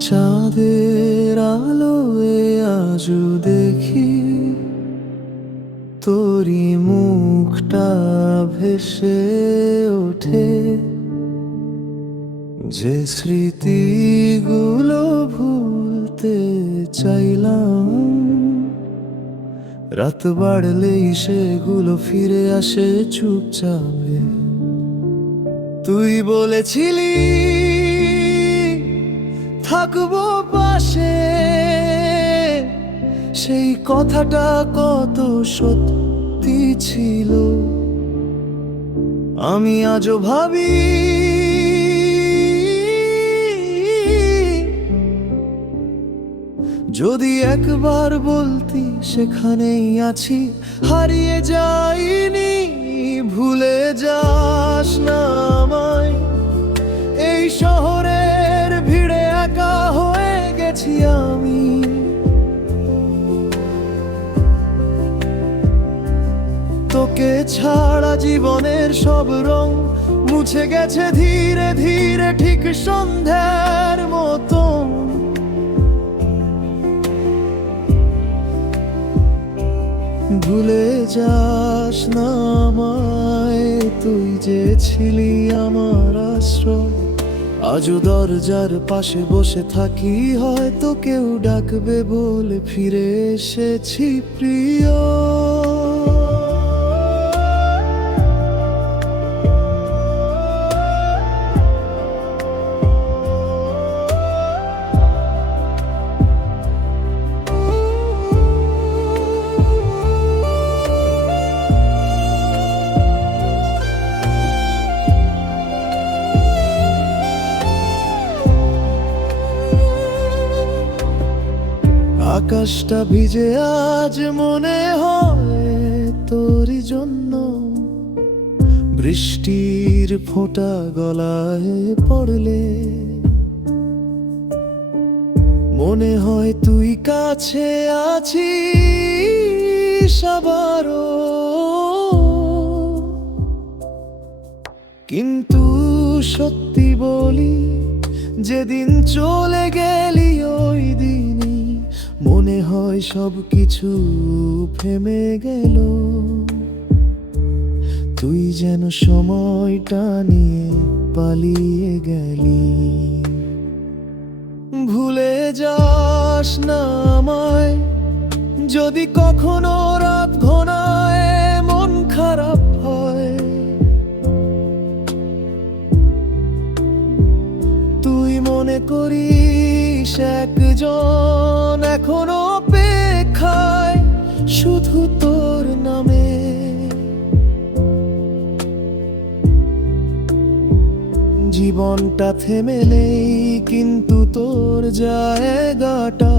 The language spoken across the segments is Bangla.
চাঁদের আলোয় আজও দেখি তোরি মুখটা ভেসে ওঠে। যে স্মৃতিগুলো ভুলতে চাইলাম, রাত বাড়লেই সেগুলো ফিরে আসে চুপচাপে। তুই বলেছিলি থাকব পাশে। সেই কথাটা কত সত্যি ছিল। আমি আজও ভাবি, যদি একবার বলতি সেখানেই আছি, হারিয়ে যাইনি আমি। তোকে ছাড়া জীবনের সব রং মুছে গেছে ধীরে ধীরে ঠিক সন্ধ্যার মতন। ভুলে যাস না আমায়, তুই যে ছিলি আমার আশ্রয়। আজও দরজার পাশে বসে থাকি হয়তো কেউ ডাকবে বলে ফিরে এসেছি প্রিয়। আকাশটা ভিজে আজ মনে হয় তোরই জন্য। বৃষ্টির ফোঁটা গলায় পড়লে। মনে হয় তুই কাছে আছিস আবারও। কিন্তু সত্যি বলি, যেদিন চলে গেলি সব কিছু থেমে গেল। তুই যেন সময়টা নিয়ে পালিয়ে গেলি। ভুলে যাস না আমায়, যদি কখনো রাত ঘনায় মন খারাপ হয়। তুই মনে করিস একজন এখনও শুধু তোর নামে। জীবনটা থেমে নেই, কিন্তু তোর জায়গাটা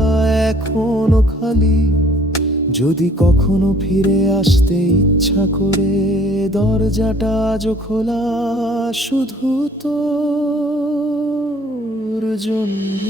এখনও খালি। যদি কখনো ফিরে আসতে ইচ্ছা করে, দরজাটা আজও খোলা, শুধু তোর জন্য।